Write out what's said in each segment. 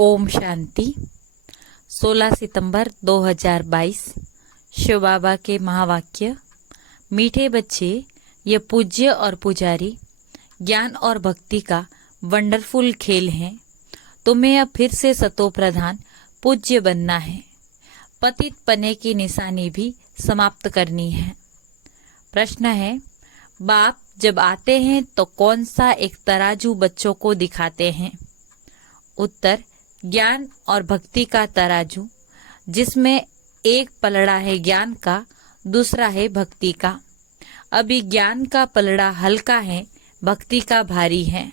ओम शांति। 16 सितंबर 2022 शिव बाबा के महावाक्य। मीठे बच्चे, ये पूज्य और पुजारी ज्ञान और भक्ति का वंडरफुल खेल है। तुम्हें अब फिर से सतो प्रधान पूज्य बनना है। पतित पने की निशानी भी समाप्त करनी है। प्रश्न है, बाप जब आते हैं तो कौन सा एक तराजू बच्चों को दिखाते हैं? उत्तर, ज्ञान और भक्ति का तराजू, जिसमें एक पलड़ा है ज्ञान का, दूसरा है भक्ति का। अभी ज्ञान का पलड़ा हल्का है, भक्ति का भारी है।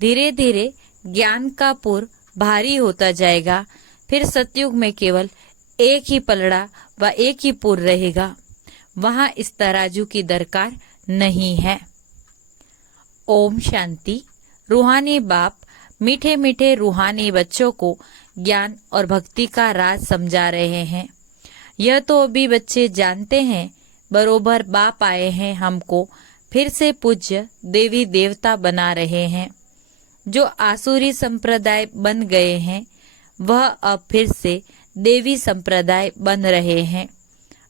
धीरे धीरे ज्ञान का पुर भारी होता जाएगा। फिर सतयुग में केवल एक ही पलड़ा व एक ही पुर रहेगा। वहां इस तराजू की दरकार नहीं है। ओम शांति। रूहानी बाप मीठे मीठे रूहानी बच्चों को ज्ञान और भक्ति का राज समझा रहे हैं। यह तो अभी बच्चे जानते हैं। बरोबर बाप आए हैं हमको फिर से पूज्य देवी देवता बना रहे हैं। जो आसुरी संप्रदाय बन गए हैं वह अब फिर से देवी संप्रदाय बन रहे हैं,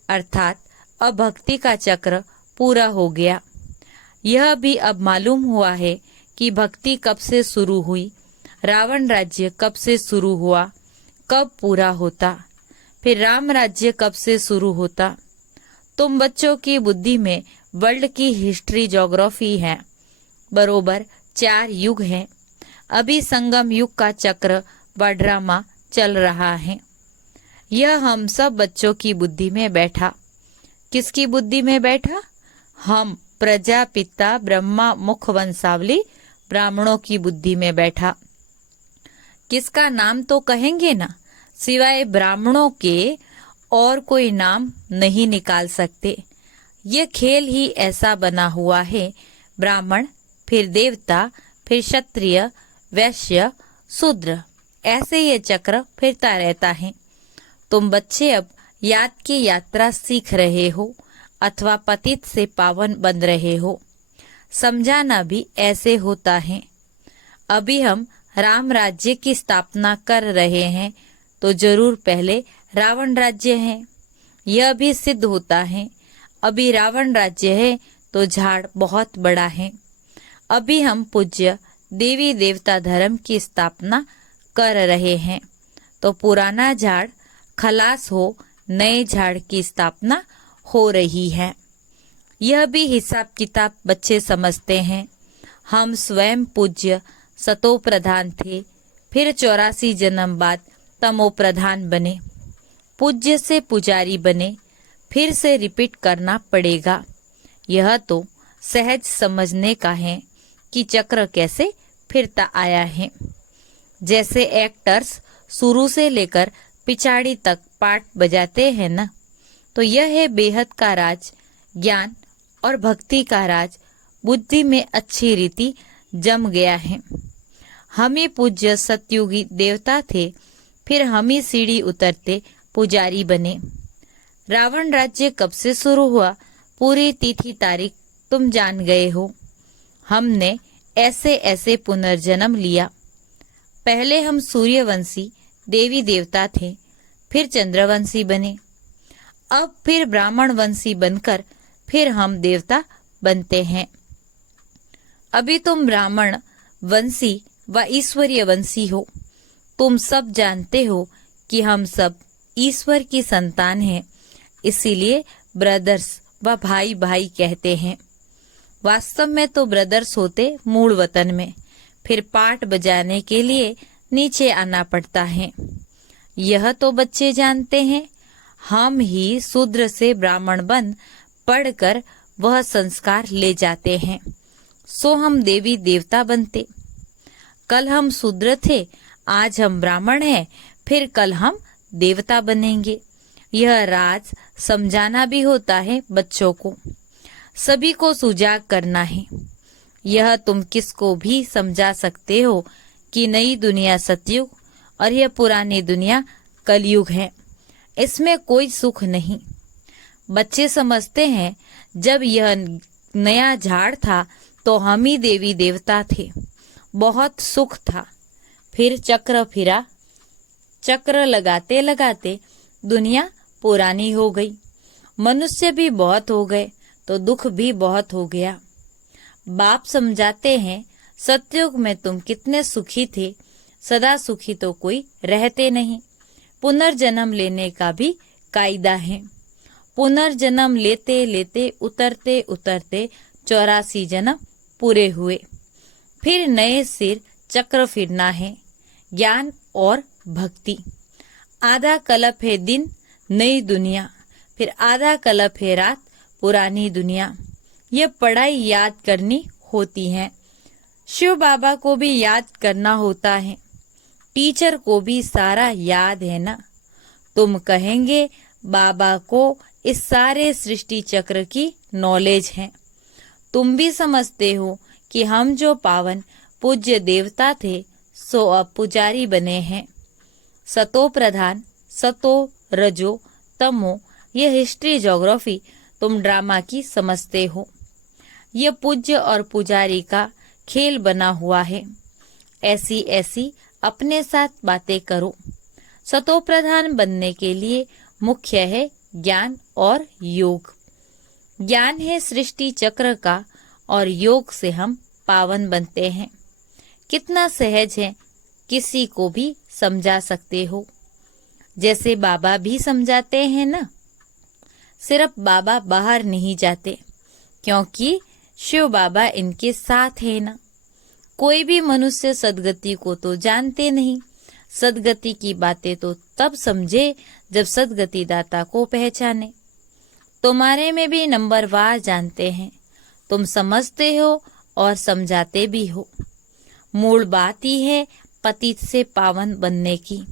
अर्थात अब भक्ति का चक्र पूरा हो गया। यह भी अब मालूम हुआ है कि भक्ति कब से शुरू हुई, रावण राज्य कब से शुरू हुआ, कब पूरा होता, फिर राम राज्य कब से शुरू होता। तुम बच्चों की बुद्धि में वर्ल्ड की हिस्ट्री ज्योग्राफी है। बरोबर 4 युग हैं। अभी संगम युग का चक्र व ड्रामा चल रहा है। यह हम सब बच्चों की बुद्धि में बैठा। किसकी बुद्धि में बैठा? हम प्रजापिता ब्रह्मा मुख वंशावली ब्राह्मणों की बुद्धि में बैठा। किसका नाम तो कहेंगे ना, सिवाय ब्राह्मणों के और कोई नाम नहीं निकाल सकते। ये खेल ही ऐसा बना हुआ है। ब्राह्मण, फिर देवता, फिर क्षत्रिय, वैश्य, शूद्र, ऐसे ये चक्र फिरता रहता है। तुम बच्चे अब याद की यात्रा सीख रहे हो अथवा पतित से पावन बन रहे हो। समझाना भी ऐसे होता है। अभी हम राम राज्य की स्थापना कर रहे हैं तो जरूर पहले रावण राज्य है। यह भी सिद्ध होता है। अभी रावण राज्य है तो झाड़ बहुत बड़ा है। अभी हम पूज्य देवी देवता धर्म की स्थापना कर रहे हैं तो पुराना झाड़ खलास हो, नए झाड़ की स्थापना हो रही है। यह भी हिसाब किताब बच्चे समझते हैं। हम स्वयं पूज्य सतो प्रधान थे, फिर 84 जन्म बाद तमो प्रधान बने, पूज्य से पुजारी बने, फिर से रिपीट करना पड़ेगा। यह तो सहज समझने का है कि चक्र कैसे फिरता आया है। जैसे एक्टर्स शुरू से लेकर पिछाड़ी तक पार्ट बजाते हैं ना, तो यह है बेहद का राज, ज्ञान और भक्ति का राज बुद्धि में अच्छी रीति जम गया है। हम ही पूज्य सतयुगी देवता थे, फिर हम ही सीढ़ी उतरते पुजारी बने। रावण राज्य कब से शुरू हुआ, पूरी तिथि तारीख तुम जान गए हो। हमने ऐसे ऐसे पुनर्जन्म लिया। पहले हम सूर्यवंशी देवी देवता थे, फिर चंद्रवंशी बने, अब फिर ब्राह्मण वंशी बनकर फिर हम देवता बनते हैं। अभी तुम ब्राह्मण वंशी व ईश्वरीय वंशी हो। तुम सब जानते हो कि हम सब ईश्वर की संतान हैं, इसीलिए ब्रदर्स व भाई भाई कहते हैं। वास्तव में तो ब्रदर्स होते मूल वतन में, फिर पाठ बजाने के लिए नीचे आना पड़ता है। यह तो बच्चे जानते हैं। हम ही शूद्र से ब्राह्मण बन पढ़कर वह संस्कार ले जाते हैं, सो हम देवी देवता बनते। कल हम शूद्र थे, आज हम ब्राह्मण हैं, फिर कल हम देवता बनेंगे। यह राज समझाना भी होता है बच्चों को। सभी को सुजाग करना है। यह तुम किसको भी समझा सकते हो कि नई दुनिया सतयुग और यह पुरानी दुनिया कलयुग है। इसमें कोई सुख नहीं। बच्चे समझते हैं जब यह नया झाड़ था तो हम ही देवी देवता थे, बहुत सुख था। फिर चक्र फिरा चक्र लगाते लगाते दुनिया पुरानी हो गई। मनुष्य भी बहुत हो गए तो दुख भी बहुत हो गया। बाप समझाते हैं, सतयुग में तुम कितने सुखी थे, सदा सुखी तो कोई रहते नहीं। पुनर्जन्म लेने का भी कायदा है। पुनर्जन्म लेते लेते उतरते उतरते 84 जन्म पूरे हुए। फिर नए सिर चक्र फिरना है, ज्ञान और भक्ति। आधा कल्प है दिन, नई दुनिया, फिर आधा कल्प है रात, पुरानी दुनिया। ये पढ़ाई याद करनी होती है। शिव बाबा को भी याद करना होता है। टीचर को भी सारा याद है ना। तुम कहेंगे बाबा को इस सारे सृष्टि चक्र की नॉलेज है। तुम भी समझते हो कि हम जो पावन पूज्य देवता थे सो अब पुजारी बने हैं। सतो प्रधान, सतो रजो तमो, ये हिस्ट्री ज्योग्राफी तुम ड्रामा की समझते हो। ये पूज्य और पुजारी का खेल बना हुआ है। ऐसी ऐसी अपने साथ बातें करो। सतो प्रधान बनने के लिए मुख्य है ज्ञान और योग। ज्ञान है सृष्टि चक्र का और योग से हम पावन बनते हैं। कितना सहज है, किसी को भी समझा सकते हो। जैसे बाबा भी समझाते हैं ना। सिर्फ बाबा बाहर नहीं जाते, क्योंकि शिव बाबा इनके साथ है ना। कोई भी मनुष्य सदगति को तो जानते नहीं। सदगति की बातें तो तब समझे जब सदगति दाता को पहचाने। तुम्हारे में भी नंबरवार जानते हैं। तुम समझते हो और समझाते भी हो। मूल बात ही है पतित से पावन बनने की।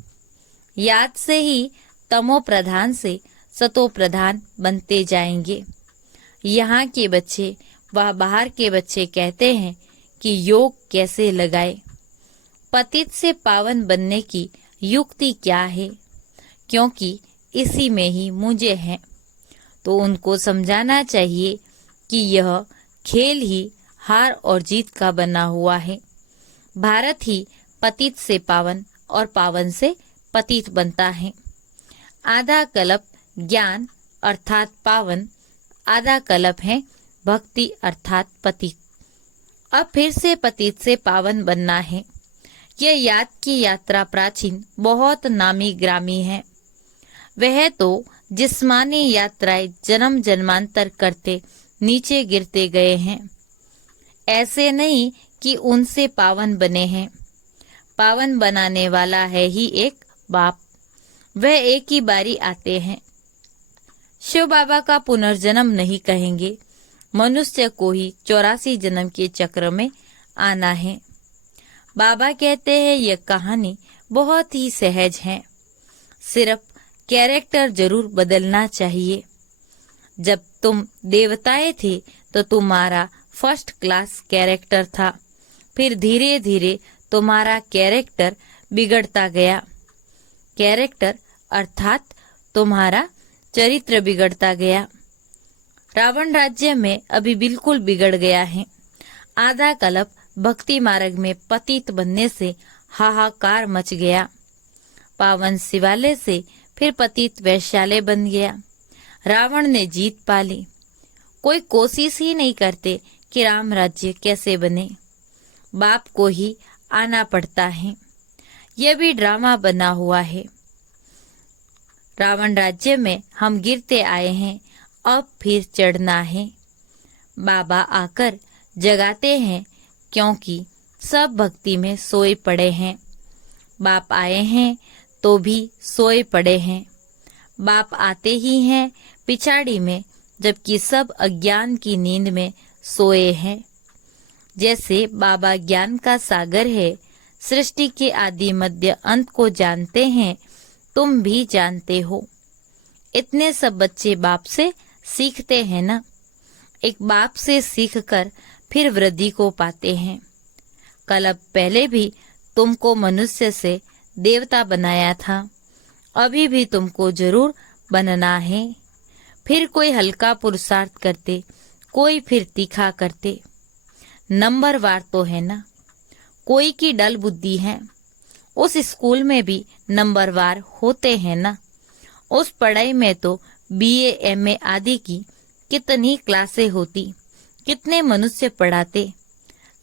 याद से ही तमो प्रधान से सतो प्रधान बनते जाएंगे। यहाँ के बच्चे व बाहर के बच्चे कहते हैं कि योग कैसे लगाए। पतित से पावन बनने की युक्ति क्या है, क्योंकि इसी में ही मुझे है। तो उनको समझाना चाहिए कि यह खेल ही हार और जीत का बना हुआ है। भारत ही पतित से पावन और पावन से पतित बनता है। आधा कल्प ज्ञान अर्थात पावन, आधा कल्प है भक्ति अर्थात पतित। अब फिर से पतित से पावन बनना है। यह याद की यात्रा प्राचीन बहुत नामी ग्रामी है। वह तो जिस्मानी यात्राएं जन्म जन्मांतर करते नीचे गिरते गए हैं। ऐसे नहीं कि उनसे पावन बने हैं। पावन बनाने वाला है ही एक बाप। वह एक ही बारी आते हैं। शिव बाबा का पुनर्जन्म नहीं कहेंगे। मनुष्य को ही 84 जन्म के चक्र में आना है। बाबा कहते हैं यह कहानी बहुत ही सहज है, सिर्फ कैरेक्टर जरूर बदलना चाहिए। जब तुम देवताएं थे तो तुम्हारा फर्स्ट क्लास कैरेक्टर था। फिर धीरे धीरे तुम्हारा कैरेक्टर बिगड़ता गया। कैरेक्टर अर्थात तुम्हारा चरित्र बिगड़ता गया। रावण राज्य में अभी बिल्कुल बिगड़ गया है। आधा कल्प भक्ति मार्ग में पतित बनने से हाहाकार मच गया। पावन शिवालय से फिर पतित वैश्यालय बन गया। रावण ने जीत पा ली। कोई कोशिश ही नहीं करते कि राम राज्य कैसे बने। बाप को ही आना पड़ता है। यह भी ड्रामा बना हुआ है। रावण राज्य में हम गिरते आए हैं, अब फिर चढ़ना है। बाबा आकर जगाते हैं, क्योंकि सब भक्ति में सोए पड़े हैं। बाप आए हैं तो भी सोए पड़े हैं। बाप आते ही हैं पिछाड़ी में, जबकि सब अज्ञान की नींद में सोए हैं। जैसे बाबा ज्ञान का सागर है, सृष्टि के आदि मध्य अंत को जानते हैं, तुम भी जानते हो। इतने सब बच्चे बाप से सीखते हैं ना। एक बाप से सीखकर फिर वृद्धि को पाते हैं। कल्प पहले भी तुमको मनुष्य से देवता बनाया था, अभी भी तुमको जरूर बनना है। फिर कोई हल्का पुरुषार्थ करते, कोई फिर तीखा करते। नंबरवार तो है ना। कोई की डल बुद्धि है, उस स्कूल में भी नंबरवार होते हैं ना। उस पढ़ाई में तो बीए एमए आदि की कितनी क्लासें होती, कितने मनुष्य पढ़ाते,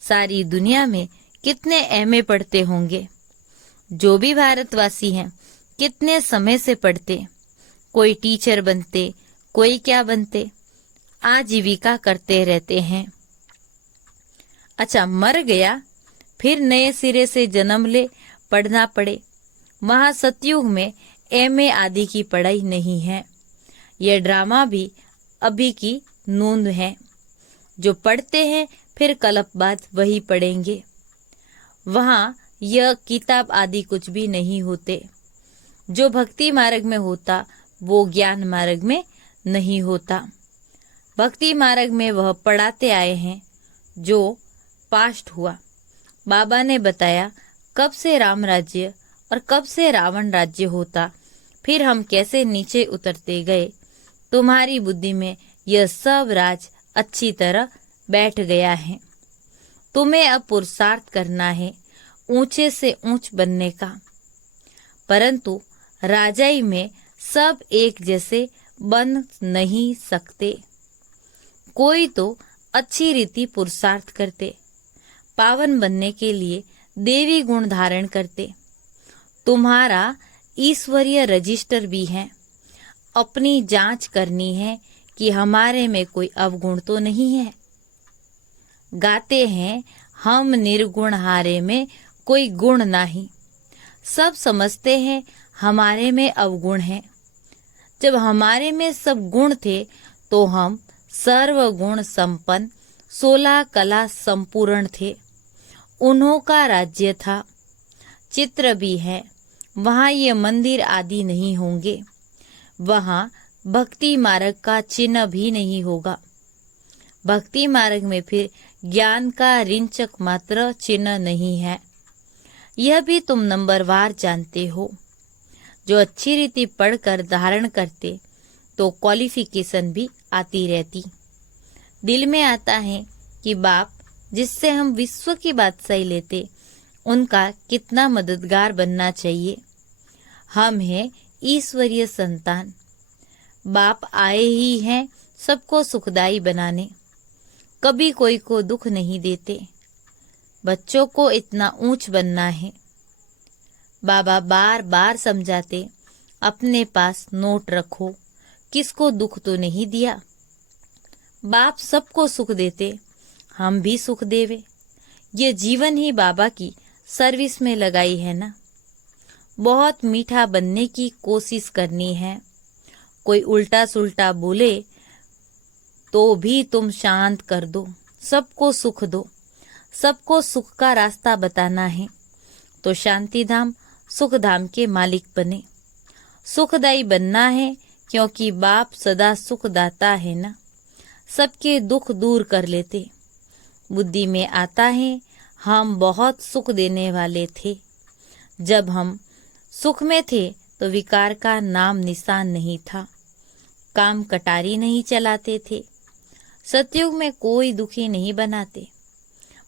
सारी दुनिया में कितने एमए पढ़ते होंगे। जो भी भारतवासी हैं कितने समय से पढ़ते, कोई टीचर बनते, कोई क्या बनते, आजीविका करते रहते हैं। अच्छा, मर गया फिर नए सिरे से जन्म ले, पढ़ना पड़े। वहां सतयुग में एमए आदि की पढ़ाई नहीं है। यह ड्रामा भी अभी की नूंद है। जो पढ़ते हैं फिर कलप बाद वही पढ़ेंगे। वहां यह किताब आदि कुछ भी नहीं होते। जो भक्ति मार्ग में होता वो ज्ञान मार्ग में नहीं होता। भक्ति मार्ग में वह पढ़ाते आए हैं जो पास्ट हुआ। बाबा ने बताया कब से राम राज्य और कब से रावण राज्य होता, फिर हम कैसे नीचे उतरते गए। तुम्हारी बुद्धि में यह सब राज अच्छी तरह बैठ गया है। तुम्हें अब पुरुषार्थ करना है ऊंचे से ऊंच बनने का। परंतु राजाई में सब एक जैसे बन नहीं सकते। कोई तो अच्छी रीति पुरुषार्थ करते, पावन बनने के लिए देवी गुण धारण करते। तुम्हारा ईश्वरीय रजिस्टर भी है। अपनी जांच करनी है कि हमारे में कोई अवगुण तो नहीं है। गाते हैं हम निर्गुण हारे में कोई गुण नहीं। सब समझते हैं हमारे में अवगुण है। जब हमारे में सब गुण थे तो हम सर्वगुण संपन्न 16 कला संपूर्ण थे। उन्हों का राज्य था। चित्र भी है। वहाँ ये मंदिर आदि नहीं होंगे। वहाँ भक्ति मार्ग का चिन्ह भी नहीं होगा। भक्ति मार्ग में फिर ज्ञान का रिंचक मात्र चिन्ह नहीं है। यह भी तुम नंबरवार जानते हो। जो अच्छी रीति पढ़कर धारण करते तो क्वालिफिकेशन भी आती रहती। दिल में आता है कि बाप जिससे हम विश्व की बादशाही लेते उनका कितना मददगार बनना चाहिए। हम हैं ईश्वरीय संतान। बाप आए ही हैं सबको सुखदाई बनाने। कभी कोई को दुख नहीं देते। बच्चों को इतना ऊंच बनना है। बाबा बार बार समझाते, अपने पास नोट रखो, किसको दुख तो नहीं दिया। बाप सबको सुख देते, हम भी सुख देवे। ये जीवन ही बाबा की सर्विस में लगाई है ना। बहुत मीठा बनने की कोशिश करनी है। कोई उल्टा सुल्टा बोले तो भी तुम शांत कर दो, सबको सुख दो। सबको सुख का रास्ता बताना है तो शांति धाम सुख धाम के मालिक बने। सुखदाई बनना है क्योंकि बाप सदा सुख दाता है ना। सबके दुख दूर कर लेते। बुद्धि में आता है हम बहुत सुख देने वाले थे। जब हम सुख में थे तो विकार का नाम निशान नहीं था। काम कटारी नहीं चलाते थे। सतयुग में कोई दुखी नहीं बनाते।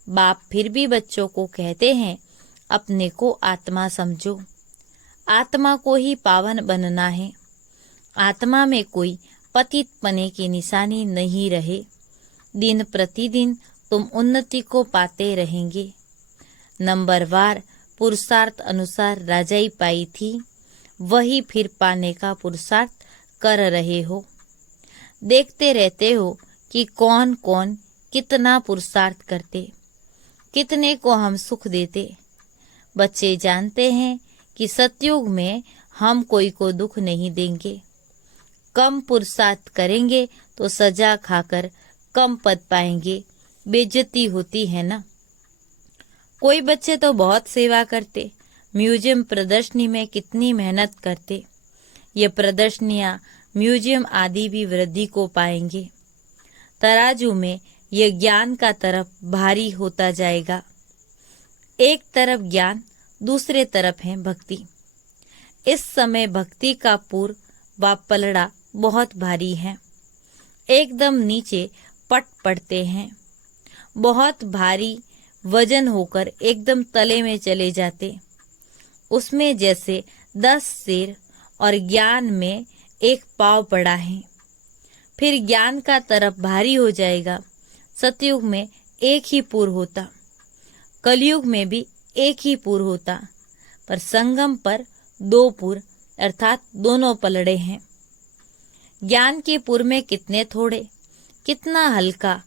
बाप फिर भी बच्चों को कहते हैं अपने को आत्मा समझो। आत्मा को ही पावन बनना है। आत्मा में कोई पतित पने की निशानी नहीं रहे। दिन प्रतिदिन तुम उन्नति को पाते रहेंगे। नंबरवार पुरुषार्थ अनुसार राजाई पाई थी, वही फिर पाने का पुरुषार्थ कर रहे हो। देखते रहते हो कि कौन कौन कितना पुरुषार्थ करते, कितने को हम सुख देते। बच्चे जानते हैं कि सतयुग में हम कोई को दुख नहीं देंगे। कम पुरुषार्थ करेंगे तो सजा खाकर कम पद पाएंगे। बेइज्जती होती है ना। कोई बच्चे तो बहुत सेवा करते, म्यूजियम प्रदर्शनी में कितनी मेहनत करते। ये प्रदर्शनियां म्यूजियम आदि भी वृद्धि को पाएंगे। तराजू में यह ज्ञान का तरफ भारी होता जाएगा। एक तरफ ज्ञान, दूसरे तरफ है भक्ति। इस समय भक्ति का पूर व पलड़ा बहुत भारी है। एकदम नीचे पट पड़ते हैं। बहुत भारी वजन होकर एकदम तले में चले जाते। उसमें जैसे 10 सिर और ज्ञान में 1 पाँव पड़ा है। फिर ज्ञान का तरफ भारी हो जाएगा। सतयुग में 1 ही पुर होता, कलयुग में भी 1 ही पुर होता, पर संगम पर 2 पुर अर्थात दोनों पलड़े हैं। ज्ञान के पुर में कितने थोड़े, कितना हल्का,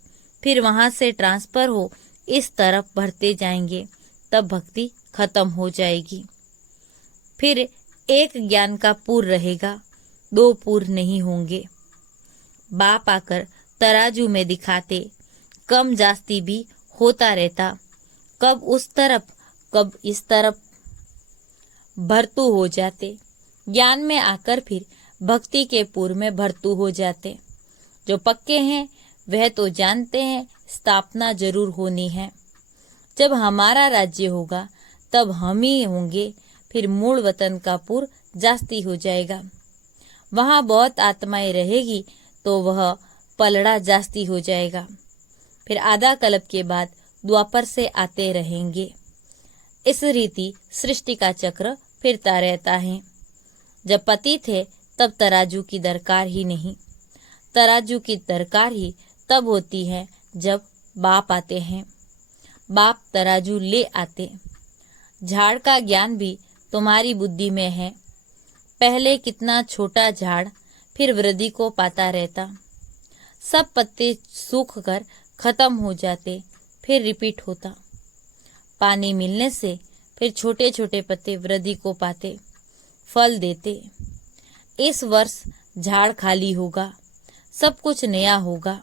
फिर वहां से ट्रांसफर हो इस तरफ भरते जाएंगे, तब भक्ति खत्म हो जाएगी। फिर 1 ज्ञान का पुर रहेगा, 2 पुर नहीं होंगे। बाप आकर तराजू में दिखाते, कम जास्ती भी होता रहता, कब उस तरफ कब इस तरफ भरतू हो जाते। ज्ञान में आकर फिर भक्ति के पुर में भरतू हो जाते। जो पक्के हैं वह तो जानते हैं स्थापना जरूर होनी है। जब हमारा राज्य होगा तब हम ही होंगे, फिर मूल वतन का पुर जास्ती हो जाएगा। वहां बहुत आत्माएं रहेगी तो वह पलड़ा जास्ती हो जाएगा। फिर आधा कल्प के बाद द्वापर से आते रहेंगे। इस रीति सृष्टि का चक्र फिरता रहता है। जब पति थे तब तराजू की दरकार ही नहीं। तराजू की दरकार ही तब होती है जब बाप आते हैं। बाप तराजू ले आते। झाड़ का ज्ञान भी तुम्हारी बुद्धि में है। पहले कितना छोटा झाड़ फिर वृद्धि को पाता रहता। सब पत्ते सूख कर खत्म हो जाते, फिर रिपीट होता। पानी मिलने से फिर छोटे छोटे पत्ते वृद्धि को पाते, फल देते। इस वर्ष झाड़ खाली होगा, सब कुछ नया होगा।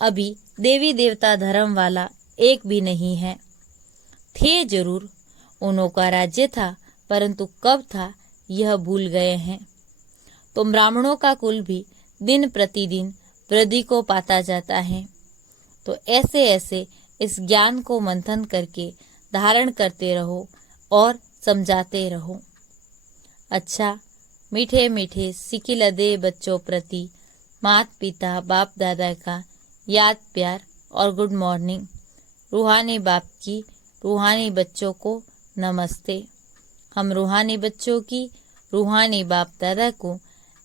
अभी देवी देवता धर्म वाला एक भी नहीं है। थे जरूर, उन्हों का राज्य था, परंतु कब था यह भूल गए हैं। तो ब्राह्मणों का कुल भी दिन प्रतिदिन वृद्धि को पाता जाता है। तो ऐसे ऐसे इस ज्ञान को मंथन करके धारण करते रहो और समझाते रहो। अच्छा, मीठे मीठे सिकिलदे बच्चों प्रति माता पिता बाप दादा का याद प्यार और गुड मॉर्निंग। रूहानी बाप की रूहानी बच्चों को नमस्ते। हम रूहानी बच्चों की रूहानी बाप दादा को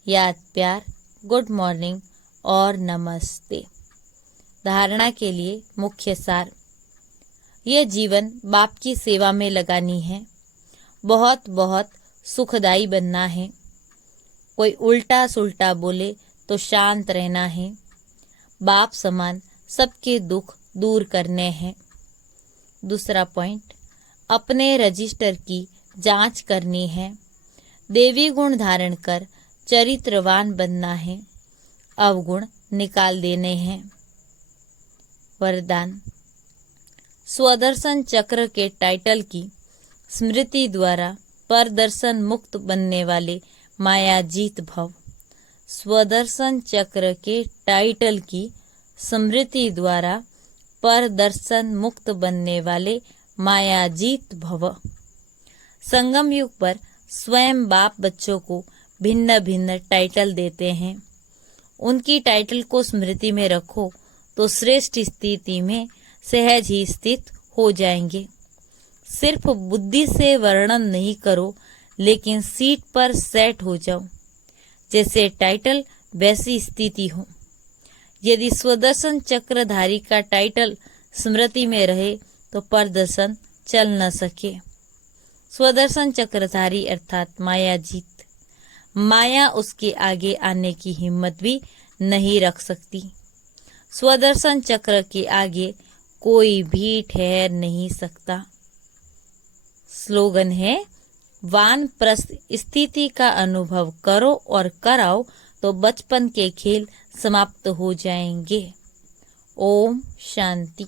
याद प्यार, गुड मॉर्निंग और नमस्ते। धारणा के लिए मुख्य सार। यह जीवन बाप की सेवा में लगानी है। बहुत बहुत सुखदाई बनना है। कोई उल्टा सुल्टा बोले तो शांत रहना है। बाप समान सबके दुख दूर करने हैं। दूसरा पॉइंट, अपने रजिस्टर की जांच करनी है। देवी गुण धारण कर चरित्रवान बनना है। अवगुण निकाल देने हैं। वरदान। स्वदर्शन चक्र के टाइटल की स्मृति द्वारा परदर्शन मुक्त बनने वाले मायाजीत भव। स्वदर्शन चक्र के टाइटल की स्मृति द्वारा परदर्शन मुक्त बनने वाले मायाजीत भव। संगम युग पर स्वयं बाप बच्चों को भिन्न भिन्न टाइटल देते हैं। उनकी टाइटल को स्मृति में रखो तो श्रेष्ठ स्थिति में सहज ही स्थित हो जाएंगे। सिर्फ बुद्धि से वर्णन नहीं करो, लेकिन सीट पर सेट हो जाओ। जैसे टाइटल वैसी स्थिति हो। यदि स्वदर्शन चक्रधारी का टाइटल स्मृति में रहे तो परदर्शन चल न सके। स्वदर्शन चक्रधारी अर्थात मायाजीत। माया उसके आगे आने की हिम्मत भी नहीं रख सकती। स्वदर्शन चक्र के आगे कोई भी ठहर नहीं सकता। स्लोगन है, वानप्रस्थ स्थिति का अनुभव करो और कराओ तो बचपन के खेल समाप्त हो जाएंगे। ओम शांति।